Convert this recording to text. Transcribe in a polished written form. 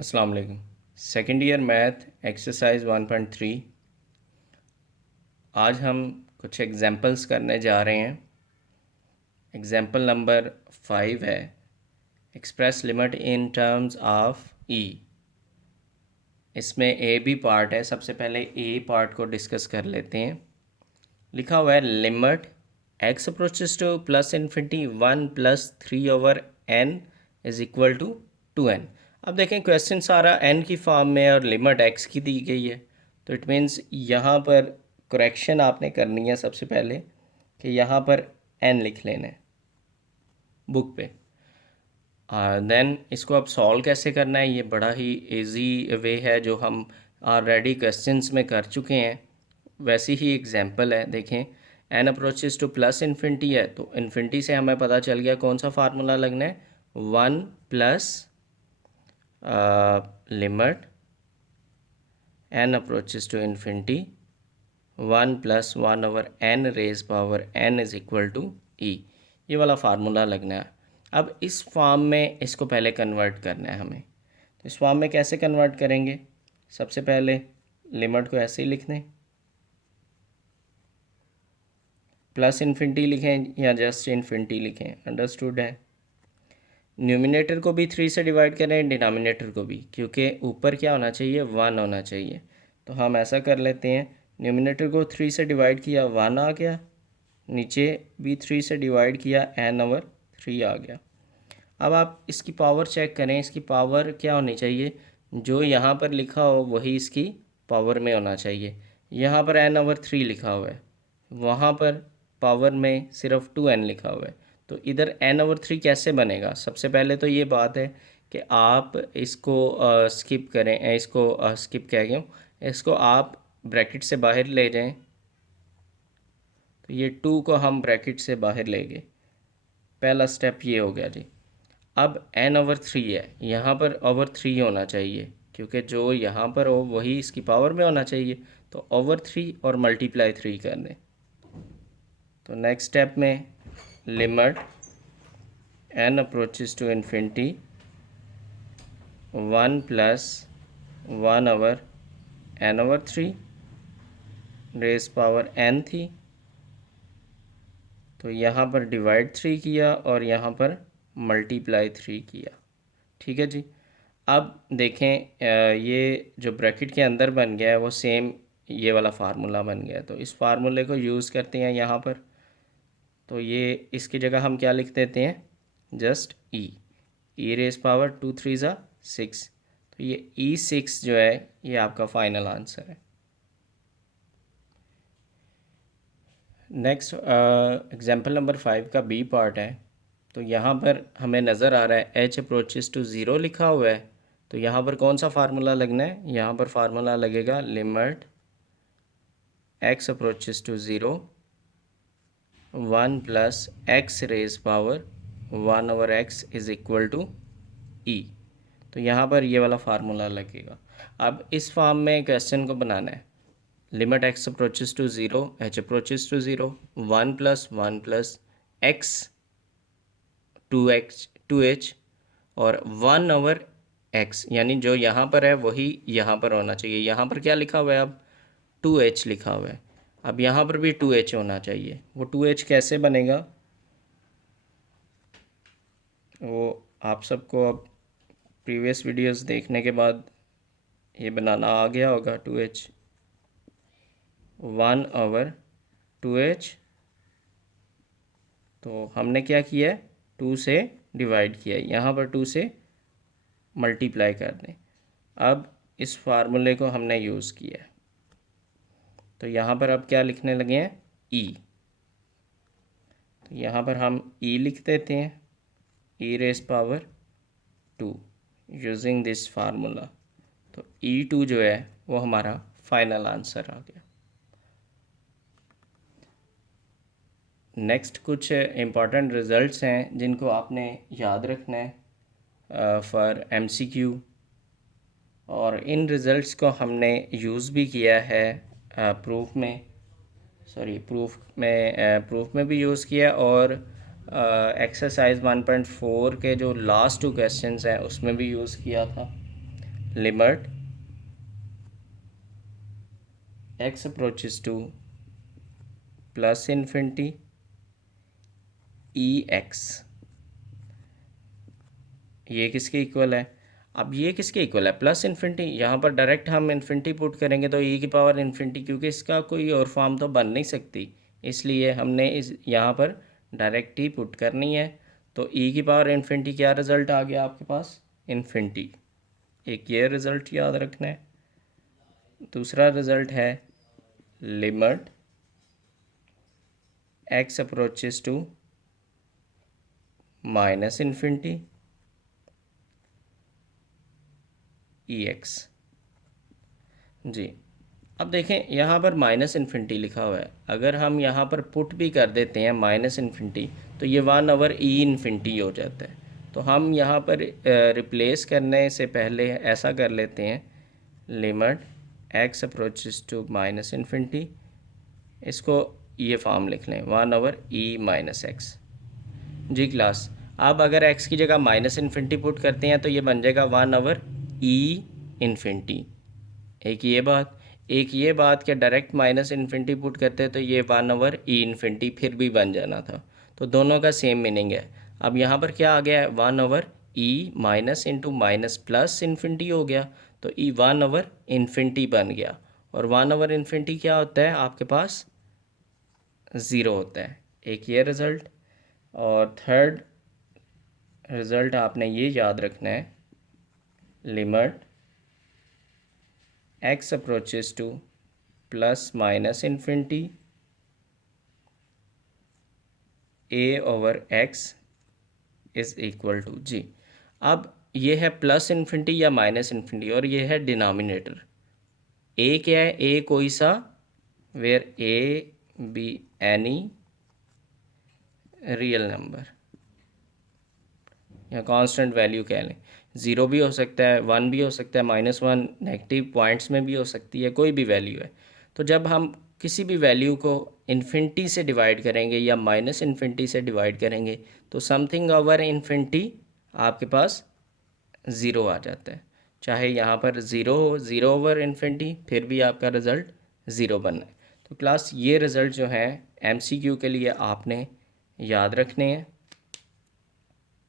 अस्सलाम वालेकुम। Second year math exercise 1.3। आज हम कुछ एग्जांपल्स करने जा रहे हैं। एग्जांपल नंबर 5 है, express limit in terms of e. इसमें ए भी पार्ट है। सबसे पहले ए पार्ट को डिस्कस कर लेते हैं। लिखा हुआ है limit x approaches to plus infinity 1 + 3/n is equal to 2n। अब देखें क्वेश्चन सारा n की फॉर्म में और लिमिट x की दी गई है, तो इट मीन्स यहाँ पर करेक्शन आपने करनी है सबसे पहले कि यहाँ पर n लिख लेना है बुक पे। देन इसको अब सॉल्व कैसे करना है, ये बड़ा ही इजी वे है जो हम ऑलरेडी क्वेश्चंस में कर चुके हैं। वैसी ही एग्जांपल है, देखें n approaches to plus infinity है, तो इन्फिनिटी से हमें पता चल गया कौन सा फार्मूला लगना है, 1 plus limit n approaches to infinity 1 + 1/n raise power n is equal to e। ये वाला फार्मूला लगना है। अब इस फॉर्म में इसको पहले कन्वर्ट करना है हमें। तो इस फॉर्म में कैसे कन्वर्ट करेंगे, सबसे पहले लिमिट को ऐसे ही लिख दें, प्लस इन्फिनिटी लिखें या जस्ट इन्फिनिटी लिखें, अंडरस्टूड है। न्यूमिनेटर को भी 3 से डिवाइड करें, डिनोमिनेटर को भी, क्योंकि ऊपर क्या होना चाहिए, 1 होना चाहिए। तो हम ऐसा कर लेते हैं, न्यूमिनेटर को 3 से डिवाइड किया 1 आ गया, नीचे भी 3 से डिवाइड किया n/3 आ गया। अब आप इसकी पावर चेक करें, इसकी पावर क्या होनी चाहिए, जो यहाँ पर लिखा हो वही इसकी पावर में होना चाहिए। यहाँ पर n/3 लिखा हुआ है, वहाँ पर पावर में सिर्फ 2n लिखा हुआ है। तो इधर n/3 कैसे बनेगा, सबसे पहले तो ये बात है कि आप इसको स्किप करें, इसको स्किप कह गया हूँ, इसको आप ब्रैकेट से बाहर ले जाएं। तो ये 2 को हम ब्रैकेट से बाहर ले गए, पहला स्टेप ये हो गया जी। अब n/3 है, यहाँ पर /3 होना चाहिए, क्योंकि जो यहाँ पर हो वही इसकी पावर में होना चाहिए। तो /3 और मल्टीप्लाई 3 कर दें। तो नेक्स्ट स्टेप में limit n approaches to infinity 1 + 1/n/3 raise power n थी, तो यहाँ पर डिवाइड 3 किया और यहाँ पर मल्टीप्लाई 3 किया। ठीक है जी। अब देखें ये जो ब्रैकेट के अंदर बन गया है वो सेम ये वाला फार्मूला बन गया है। तो इस फार्मूले को यूज़ करते हैं यहाँ पर। तो ये इसकी जगह हम क्या लिख देते हैं, जस्ट e रेज पावर 2 3 ज़ा 6। तो ये e6 जो है ये आपका फाइनल आंसर है। नेक्स्ट एग्जांपल नंबर 5 का बी पार्ट है। तो यहाँ पर हमें नज़र आ रहा है h अप्रोचेस टू 0 लिखा हुआ है। तो यहाँ पर कौन सा फार्मूला लगना है, यहाँ पर फार्मूला लगेगा limit x approaches to 0 1 + x raise power 1/x is equal to e। तो यहाँ पर ये वाला फार्मूला लगेगा। अब इस फॉर्म में क्वेश्चन को बनाना है, limit x approaches to 0 h approaches to 0 1 + 1 + x 2h और 1/x, यानी जो यहाँ पर है वही यहाँ पर होना चाहिए। यहाँ पर क्या लिखा हुआ है, अब 2h लिखा हुआ है, अब यहाँ पर भी 2h होना चाहिए। वो 2h कैसे बनेगा, वो आप सबको अब प्रीवियस वीडियोस देखने के बाद ये बनाना आ गया होगा। 2h 1/2h, तो हमने क्या किया है, 2 से डिवाइड किया है, यहाँ पर 2 से मल्टीप्लाई कर दें। अब इस फार्मूले को हमने यूज़ किया है, तो यहाँ पर अब क्या लिखने लगे हैं, e। तो यहाँ पर हम e लिख देते हैं, e raise power 2 using this formula. तो e2 जो है वो हमारा फाइनल आंसर आ गया। नेक्स्ट कुछ इम्पॉर्टेंट रिज़ल्ट्स हैं जिनको आपने याद रखना है फॉर MCQ, और इन रिज़ल्ट्स को हमने यूज़ भी किया है प्रूफ में भी यूज़ किया, और एक्सरसाइज 1.4 के जो लास्ट 2 क्वेश्चंस हैं उसमें भी यूज़ किया था। Limit x approaches to plus infinity e x, ये किसके इक्वल है? अब ये किसके इक्वल है? Plus infinity. यहाँ पर डायरेक्ट हम इन्फिनिटी पुट करेंगे तो ई की पावर इन्फिनिटी, क्योंकि इसका कोई और फॉर्म तो बन नहीं सकती, इसलिए हमने इस यहाँ पर डायरेक्ट ही पुट करनी है। तो ई की पावर इन्फिनिटी क्या रिज़ल्ट आ गया आपके पास? इन्फिनिटी। एक ये रिज़ल्ट याद रखना है। दूसरा रिज़ल्ट है limit x approaches to minus infinity e x. जी, अब देखें यहाँ पर माइनस इन्फिनिटी लिखा हुआ है, अगर हम यहाँ पर पुट भी कर देते हैं माइनस इन्फिनिटी तो ये 1 ई इन्फिनिटी हो जाता है। तो हम यहाँ पर रिप्लेस करने से पहले ऐसा कर लेते हैं, limit x approaches to minus infinity, इसको ये फॉर्म लिख लें 1 ई माइनस एक्स। जी क्लास, अब अगर x की जगह माइनस इन्फिनिटी पुट करते हैं तो ये बन जाएगा 1 ई इन्फिनिटी। एक ये बात कि डायरेक्ट माइनस इन्फिनिटी पुट करते हैं तो ये 1 ई इन्फिनिटी फिर भी बन जाना था। तो दोनों का सेम मीनिंग है। अब यहाँ पर क्या आ गया है? 1 e minus into minus plus infinity हो गया, तो ई 1 इन्फिनिटी बन गया। और 1 इन्फिनिटी क्या होता है आपके पास? ज़ीरो होता है। एक ये रिज़ल्ट। और थर्ड रिज़ल्ट आपने ये याद रखना है, limit x approaches to plus minus infinity a/x is equal to जी। अब ये है प्लस इन्फिनिटी या माइनस इन्फिनिटी, और ये है डिनोमिनेटर। a क्या है? a कोई सा, where a be any real number या कांस्टेंट वैल्यू कह लें। ज़ीरो भी हो सकता है, 1 भी हो सकता है, -1 नेगेटिव पॉइंट्स में भी हो सकती है, कोई भी वैल्यू है। तो जब हम किसी भी वैल्यू को इन्फिनिटी से डिवाइड करेंगे या माइनस इन्फिनिटी से डिवाइड करेंगे तो समथिंग ओवर इन्फिनिटी आपके पास ज़ीरो आ जाता है। चाहे यहाँ पर ज़ीरो हो, 0/इन्फिनिटी, फिर भी आपका रिज़ल्ट ज़ीरो बनना है। तो क्लास ये रिज़ल्ट जो है MCQ के लिए आपने याद रखने हैं।